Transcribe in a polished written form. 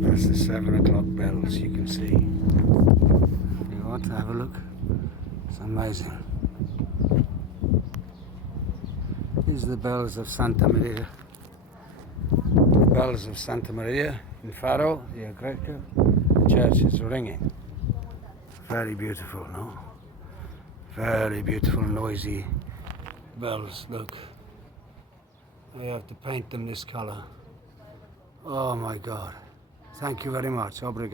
That's the 7 o'clock bells, you can see. If you want to have a look, it's amazing. These are the bells of Santa Maria. The bells of Santa Maria in Faro, the Greco. The church is ringing. Very beautiful, no? Very beautiful, noisy bells. Look. I have to paint them this color. Oh my God. Thank you very much. Obrigado.